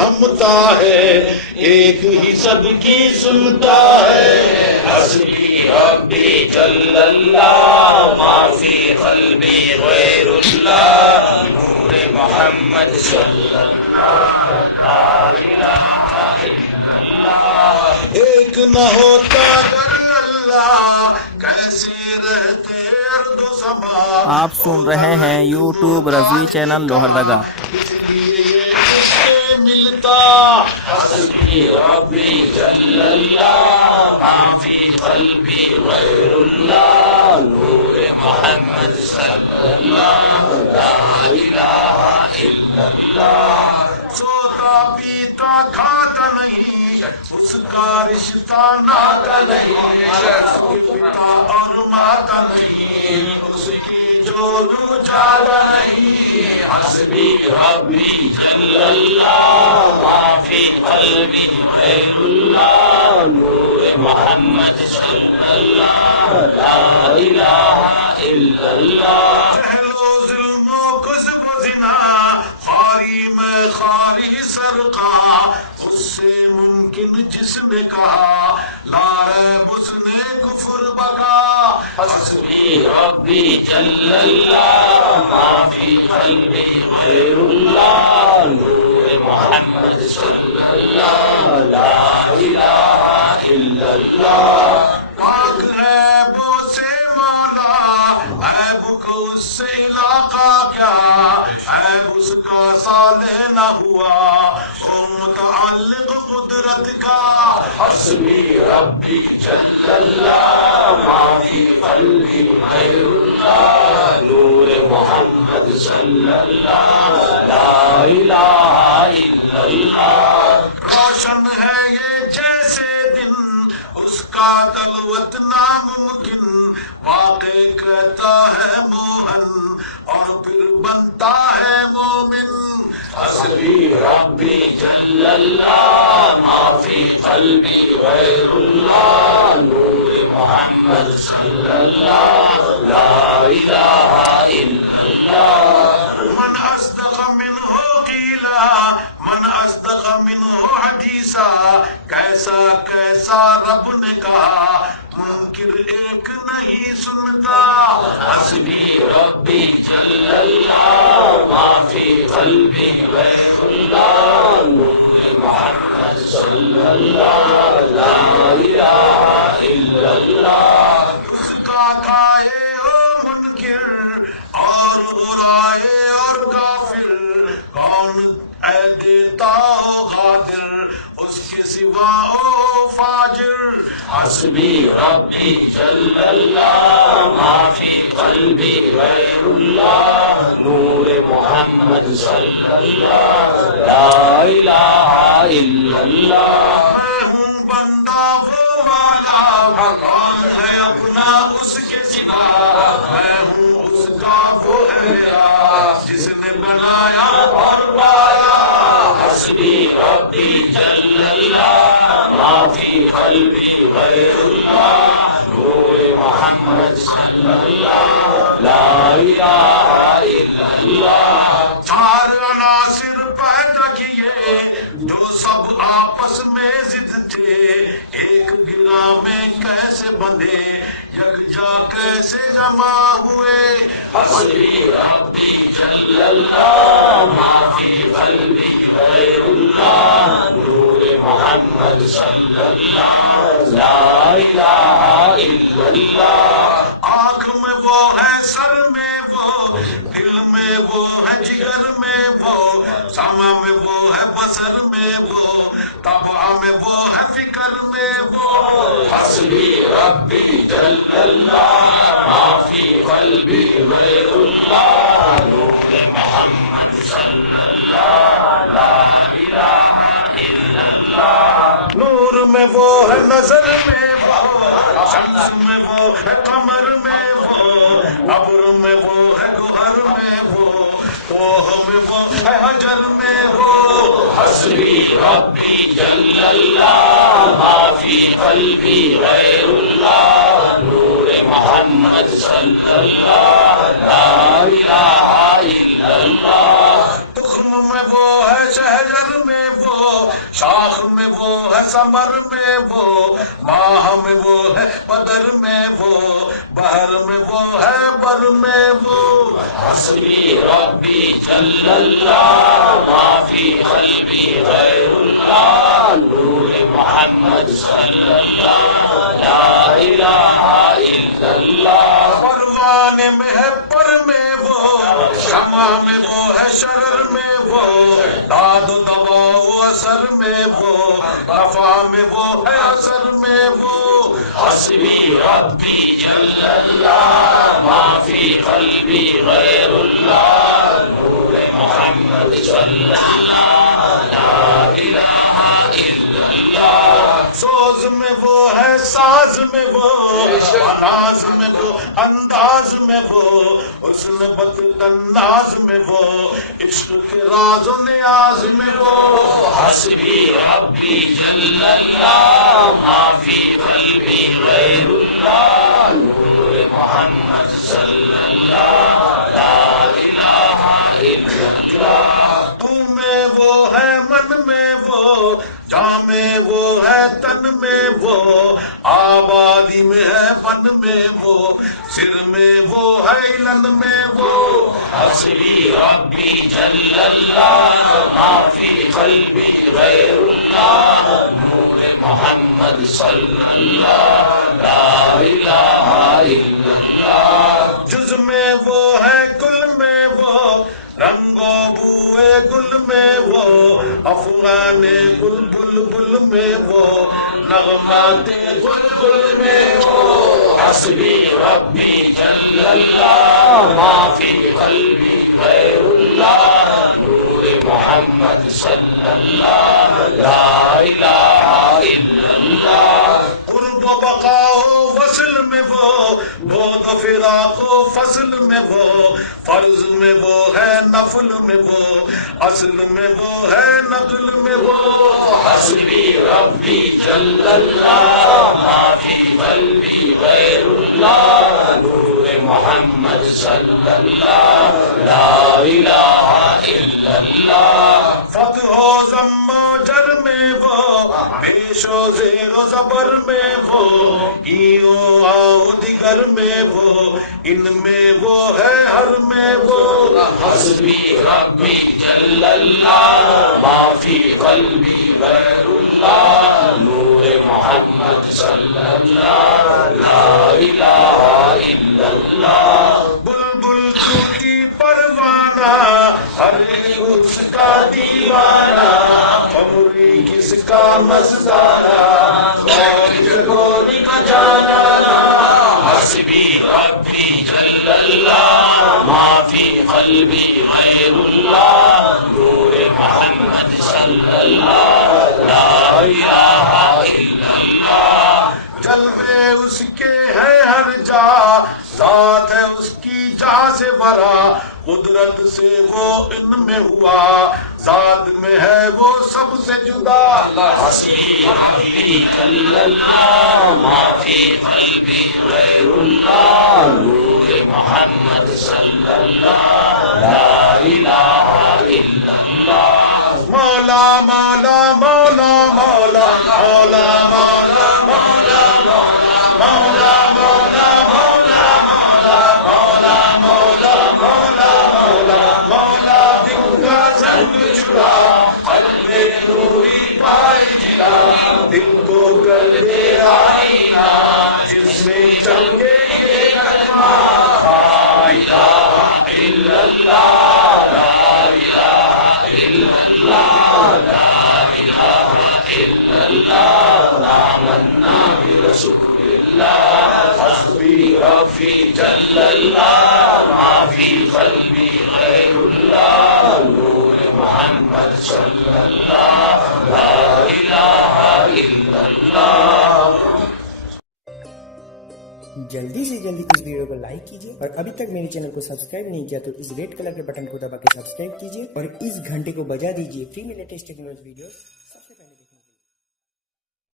ہمتا ہے ایک ہی سب کی سنتا ہے حسبی ربی جل اللہ ما فی قلبی غیر اللہ نور محمد صلی اللہ لا الہ الا اللہ ایک نہ ہوتا گر اللہ کیسے رہتے ارض و سما آپ سن رہے ہیں یوٹیوب رضوی چینل لوہردگا ملتا حسبی ربی جل اللہ ما فی قلبی غیر اللہ نور محمد صلی اللہ لا الہ الا اللہ سوتا پیتا کھاتا نہیں اس کا رشتہ ناتا نہیں اس کے پتا اور ماتا نہیں اس کی جو جاتا نہیں حسبی ربی جل اللہ ما فی قلبی غیر اللہ نور محمد صلی اللہ لا الہ الا اللہ جہل و ظلم و کذب و زنا خاری میں خاری سرقہ اس سے ممکن جس نے کہا لا ریب اس نے کفر بکا حسبی ربی جل اللہ ما فی قلبی غیر اللہ نور محمد صلی اللہ لا الہ الا اللہ پاک عیبوں سے مولا عیب کو اس سے علاقہ کیا عیب اس کا صالح نہ ہوا اور متعلق قدرت کا حسبی ربی جل اللہ ما فی قلبی غیر اللہ نور محمد صلی اللہ لا الہ الا اللہ روشن ہے یہ جیسے دن اس کا تلوت ناممکن واقع کہتا ہے موہن اور پھر بنتا ہے مومن حسبی ربی جل اللہ ما فی قلبی غیر اللہ نور محمد صلی اللہ لا الہ الا اللہ من اصدق منہ قیلا من اصدق منہ حدیثا کیسا کیسا رب نے کہا منکر ایک نہیں سنتا حسبی ربی جل اللہ ما فی قلبی غیر اللہ نور محمد صلی اللہ لا الہ الا اللہ اس کا کھائے ہو منکر اور برائے اور کافر کون اے دیتا ہو غادر اس کے سوا او فاجر حسبی ربی جل اللہ ما فی قلبی غیر اللہ نور محمد صلی اللہ لا الہ الا اللہ میں ہوں بندہ وہ والا کون ہے اپنا اس کے سوا میں ہوں اس کا وہ ہے میرا جس نے بنایا اور پایا حسبی ربی جل اللہ ما فی قلبی غیر اللہ نور محمد صلی اللہ لا الہ الا اللہ چار عناصر پیدا کیے جو سب آپس میں ضد تھے ایک گرہ میں کیسے بندھے یکجا کیسے جمع ہوئے حسبی ربی جل اللہ ما فی قلبی غیر اللہ نور محمد صلی اللہ لا الہ الا اللہ آنکھ میں وہ ہے سر میں وہ دل میں وہ ہے جگر میں وہ سمع میں وہ ہے بصر میں وہ طبع میں وہ ہے فکر میں وہ حسبی ربی جل اللہ ما فی قلبی غیر اللہ نور محمد صلی اللہ لا الہ الا اللہ نور میں وہ ہے نظر میں وہ شمس میں وہ ہے قمر میں وہ ابر میں وہ ہے گوہر میں وہ کوہ میں وہ ہے حجر میں وہ حسبی ربی جل اللہ ما فی قلبی غیر اللہ نور محمد صلی اللہ لا الہ الا اللہ تخم میں وہ ہے شجر میں وہ شاخ میں وہ ہے ثمر میں وہ ماہ میں وہ ہے بدر میں وہ بحر میں وہ ہے بر میں وہ حسبی ربی جل اللہ ما فی قلبی غیر اللہ نور محمد صلی اللہ لا الہ الا اللہ پروانے میں ہے پر میں وہ شمع میں وہ ہے شرر میں وہ داد و دوا و اثر میں وہ نفع میں وہ ہے اثر میں وہ حسبی ربی جل اللہ ما فی قلبی غیر اللہ نور محمد صلی اللہ لا الہ الا اللہ سوز میں وہ ہے ساز میں وہ انداز میں وہ انداز میں وہ حسن بد انداز میں وہ عشق کے راز و نیاز میں وہ حسبی ربی جل اللہ ما فی قلبی غیر اللہ نور محمد صلی اللہ لا الہ الا اللہ تو میں وہ ہے من میں وہ جاں میں وہ ہے تن میں وہ آبادی میں ہے بن میں وہ سر میں وہ ہے علن میں وہ حسبی ربی جل اللہ ما فی قلبی غیر اللہ نور محمد صلی اللہ لا الہ الا اللہ جز میں وہ ہے کل میں وہ رنگ و بوئے گل میں وہ افغان بلبل بل میں وہ نغمات بلبل میں وہ حسبی ربی جل اللہ ما فی قلبی غیر اللہ نور محمد صلی اللہ لا الہ الا اللہ قرب و بقا و وصل میں وہ بود و فراق و فصل میں وہ فرض میں وہ ہے نفل میں وہ اصل میں وہ ہے نقل میں وہ حسبی ربی جل اللہ ما فی قلبی غیر اللہ نور محمد صلی اللہ لا الہ الا اللہ فتح و ضم و جر میں وہ پیش و زیر و زبر میں وہ ایو آؤ دیگر میں وہ ان میں وہ ہے ہر میں وہ حسبی ربی جل اللہ ما فی قلبی غیر اللہ نور محمد صلی اللہ لا الہ الا اللہ بلبل چوٹی پروانہ ہر اس کا دیوانہ عمری کس کا مزدانہ گوری کا جانانا حسبی ربی جل اللہ ما فی قلبی غیر اللہ نور محمد صلی اللہ لا الہ الا اللہ جلوے اس کے ہے ہر جا ذات ہے اس کی جہاں سے برا قدرت سے وہ ان میں ہوا ذات میں ہے وہ سب سے جدا حسبی ربی جل اللہ ما فی قلبی غیر اللہ نور محمد صلی اللہ لا الہ الا اللہ مولا مولا مولا مولا مولا مولا مولا مولا مولا مولا مولا مولا مولا مولا مولا دل کا زنگ چھڑا قلب نوری پائی جلا دل کو کر دے آئینہ جس میں چمکے یہ کلمہ لا الہ الا اللہ لا الہ الا اللہ لا الہ الا اللہ آمنا برسول اللہ حسبی ربی جل اللہ ما فی قلبی غیر اللہ نور محمد صلی اللہ لا الہ الا اللہ جلدی سے جلدی اس ویڈیو کو لائک کیجیے اور ابھی تک میرے چینل کو سبسکرائب نہیں کیا تو اس ریڈ کلر کے بٹن کو دبا کے سبسکرائب کیجیے اور اس گھنٹے کو بجا دیجیے فری میں لیٹسٹ ٹیکنالوجی ویڈیوز